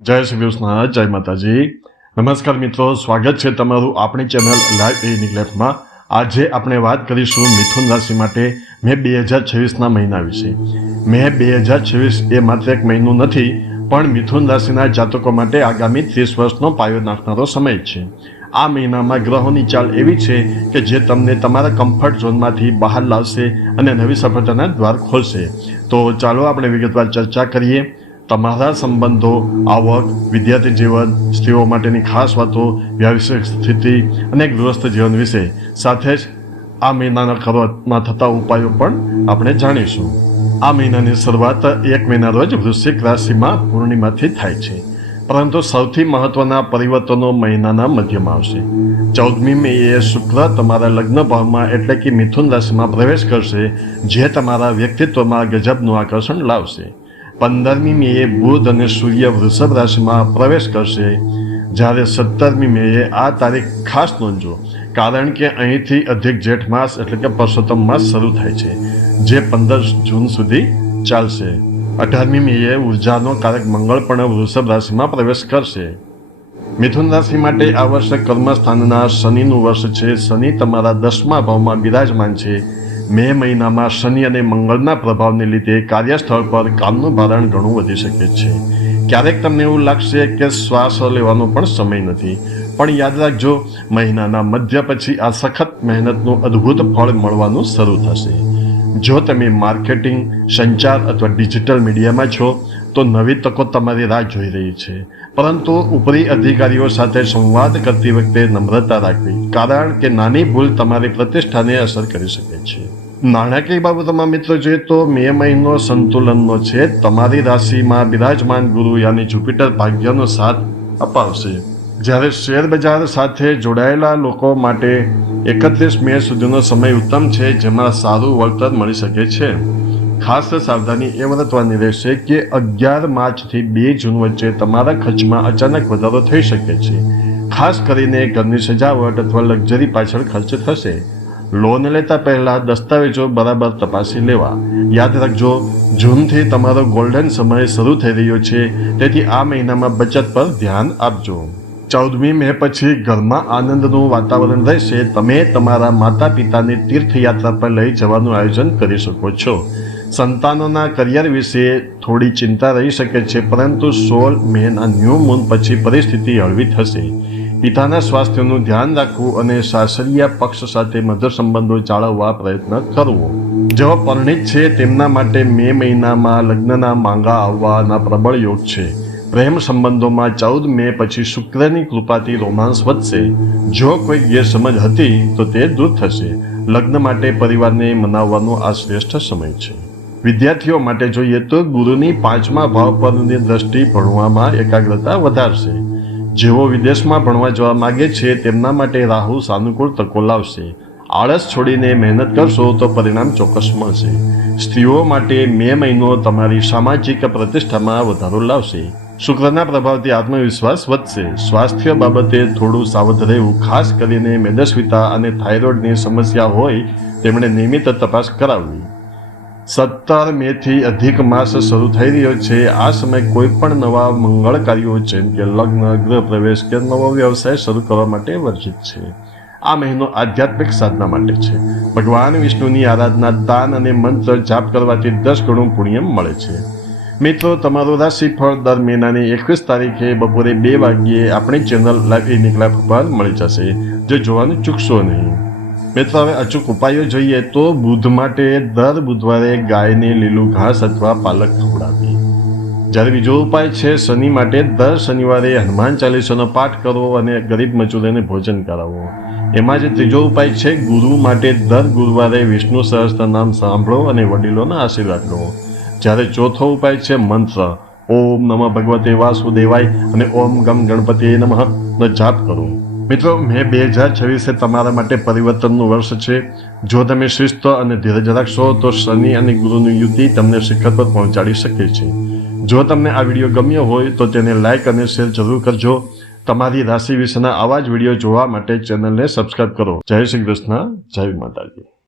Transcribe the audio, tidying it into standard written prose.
જય શ્રી કૃષ્ણ, જય માતાજી. નમસ્કાર મિત્રો, સ્વાગત છે તમારું આપણી ચેનલ લાઈવ ક્લિનિક લાઈફમાં. આજે આપણે વાત કરીશું મિથુન રાશિ માટે મે 2026ના મહિના વિશે. મે 2026 એ માત્ર એક મહિનું નથી, પણ મિથુન રાશિના જાતકો માટે આગામી 30 વર્ષનો પાયો નાખનારો સમય છે. આ મહિનામાં ગ્રહોની ચાલ એવી છે કે જે તમને તમારા કમ્ફર્ટ ઝોનમાંથી બહાર લાવશે અને નવી સફળતાના દ્વાર ખોલશે. તો ચાલો આપણે વિગતવાર ચર્ચા કરીએ. તમારા સંબંધો, આવક, વિદ્યાર્થી જીવન, સ્ત્રીઓ માટેની ખાસ વાતો, વ્યવસાયિક સ્થિતિ અને ગૃહસ્થ જીવન વિશે, સાથે જ આ મહિનાના કરવામાં થતા ઉપાયો પણ આપણે જાણીશું. આ મહિનાની શરૂઆત 1 મેના રોજ વૃશ્ચિક રાશિમાં પૂર્ણિમાથી થાય છે, પરંતુ સૌથી મહત્વના પરિવર્તનો મહિનાના મધ્યમાં આવશે. 14મી મેએ શુક્ર તમારા લગ્ન ભાવમાં એટલે કે મિથુન રાશિમાં પ્રવેશ કરશે, જે તમારા વ્યક્તિત્વમાં ગજબનું આકર્ષણ લાવશે. 15મી મેએ બુધ અને સૂર્ય વૃષભ રાશિમાં પ્રવેશ કરશે, જ્યારે 17મી મેએ આ તારીખ ખાસ નોંધજો, કારણ કે અહીંથી અધિક જેઠ માસ એટલે કે પરસોત્તમ માસ શરૂ થાય છે, જે 15 જૂન સુધી ચાલશે. 18મી મેએ ઉર્જાનો કારક મંગળ પણ વૃષભ રાશિમાં પ્રવેશ કરશે. મિથુન રાશિ માટે આ વર્ષે કર્મસ્થાનના શનિનું વર્ષ છે. શનિ તમારા 10મા ભાવમાં બિરાજમાન છે. મે મહિનામાં શનિ અને મંગળના પ્રભાવને લીધે કાર્યસ્થળ પર કામનું ભારણ ઘણું વધી શકે છે. ક્યારેક તમને એવું લાગશે કે શ્વાસ લેવાનો પણ સમય નથી, પણ યાદ રાખજો, મહિનાના મધ્ય પછી આ સખત મહેનતનું અદ્ભુત ફળ મળવાનું શરૂ થશે. જો તમે માર્કેટિંગ, સંચાર અથવા ડિજિટલ મીડિયામાં છો તો નવી તકો તમારી રાહ જોઈ રહી છે, પરંતુ ઉપરી અધિકારીઓ સાથે સંવાદ કરતી વખતે નમ્રતા રાખવી, કારણ કે નાની ભૂલ તમારી પ્રતિષ્ઠાને અસર કરી શકે છે. નાણાકીય બાબતોમાં મિત્રો જોઈએ તો મે મહિનો સંતુલનનો છે. તમારી રાશિમાં બિરાજમાન ગુરુ યાની જુપિટર ભાગ્યનો સાથ અપાવશે, જ્યારે શેર બજાર સાથે જોડાયેલા લોકો માટે 31 મે સુધીનો સમય ઉત્તમ છે, જેમાં સારું વળતર મળી શકે છે. ખાસ સાવધાની એ વર્તવાની રહેશે કે 11 માર્ચથી 2 જૂન વચ્ચે તમારા ખર્ચમાં અચાનક વધારો થઈ શકે છે. ખાસ કરીને ઘરની સજાવટ અથવા લક્ઝરી પાછળ ખર્ચ થશે. લોન લેતા પહેલા દસ્તાવેજો બરાબર તપાસી લેવા. યાદ રાખજો, જૂનથી તમારો ગોલ્ડન સમય શરૂ થઈ રહ્યો છે, તેથી આ મહિનામાં બચત પર ધ્યાન આપજો. 14મી મે પછી ઘરમાં આનંદનું વાતાવરણ રહેશે. તમે તમારા માતા પિતાને તીર્થયાત્રા પર લઈ જવાનું આયોજન કરી શકો છો. સંતાનોના કરિયર વિશે થોડી ચિંતા રહી શકે છે, પરંતુ 16 મેના ન્યૂ મૂન પછી પરિસ્થિતિ હળવી થશે. પિતાના સ્વાસ્થ્યનું ધ્યાન રાખવું અને સાસરિયા પક્ષ સાથે મધુર સંબંધો જાળવવા પ્રયત્ન કરવો. જેઓ પરિણીત છે તેમના માટે મે મહિનામાં લગ્નના માંગા આવવાના પ્રબળ યોગ છે. પ્રેમ સંબંધોમાં 14 મે પછી શુક્રની કૃપાથી રોમાંસ વધશે. જો કોઈ ગેરસમજ હતી તો તે દૂર થશે. લગ્ન માટે પરિવારને મનાવવાનો આ શ્રેષ્ઠ સમય છે. વિદ્યાર્થીઓ માટે જોઈએ તો ગુરુની 5મા ભાવ પરની દ્રષ્ટિ ભણવામાં એકાગ્રતા વધારશે. જેઓ વિદેશમાં ભણવા જવા માગે છે તેમના માટે રાહુ સાનુકૂળ તકો લાવશે. આળસ છોડીને મહેનત કરશો તો પરિણામ ચોક્કસ મળશે. સ્ત્રીઓ માટે મે મહિનો તમારી સામાજિક પ્રતિષ્ઠામાં વધારો લાવશે. શુક્રના પ્રભાવથી આત્મવિશ્વાસ વધશે. સ્વાસ્થ્ય બાબતે થોડું સાવધ રહેવું, ખાસ કરીને મેદસ્વીતા અને થાઇરોઇડની સમસ્યા હોય તેમણે નિયમિત તપાસ કરાવવી. 17 મેથી અધિક માસ શરૂ થઈ રહ્યો છે. આ સમય કોઈ પણ નવા મંગળ કાર્યો જેમ કે લગ્ન, ગૃહ પ્રવેશ કે નવો વ્યવસાય શરૂ કરવા માટે વર્જિત છે. આ મહિનો આધ્યાત્મિક સાધના માટે છે. ભગવાન વિષ્ણુની આરાધના, દાન અને મંત્ર જાપ કરવાથી 10 ગણું પુણ્ય મળે છે. મિત્રો, તમારું રાશિફળ દર મહિનાની 21 તારીખે બપોરે 2 વાગ્યે આપણી ચેનલ લાઈવ ક્લિનિક લાઈફ પર મળી જશે, જે જોવાનું ચૂકશો નહીં. મિત્રો, હવે અચૂક ઉપાયો જોઈએ તો બુધ માટે દર બુધવારે ગાયને લીલું ઘાસ અથવા પાલક ખવડાવવી. જ્યારે બીજો ઉપાય છે શનિ માટે દર શનિવારે હનુમાન ચાલીસાનો પાઠ કરવો અને ગરીબ મજૂરોને ભોજન કરાવવો. એમાં જે ત્રીજો ઉપાય છે ગુરુ માટે દર ગુરુવારે વિષ્ણુ સહસ્ત્ર નામ સાંભળો અને વડીલોના આશીર્વાદ લો. જ્યારે ચોથો ઉપાય છે મંત્ર ઓમ નમઃ ભગવતે વાસુદેવાય અને ઓમ ગમ ગણપતિએ નમઃનો જાપ કરો. મિત્રો, મે 2026 તમારા માટે પરિવર્તનનું વર્ષ છે. જો તમે શિસ્ત અને ધીરજ રાખશો તો શનિ અને ગુરુની યુતિ તમને શિખર પર પહોંચાડી શકે છે. જો તમને આ વિડીયો ગમ્યો હોય તો તેને લાઇક અને શેર જરૂર કરજો. તમારી રાશિ વિશેના આવા જ વિડીયો જોવા માટે ચેનલને સબસ્ક્રાઇબ કરો. જય શ્રી કૃષ્ણ, જય માતાજી.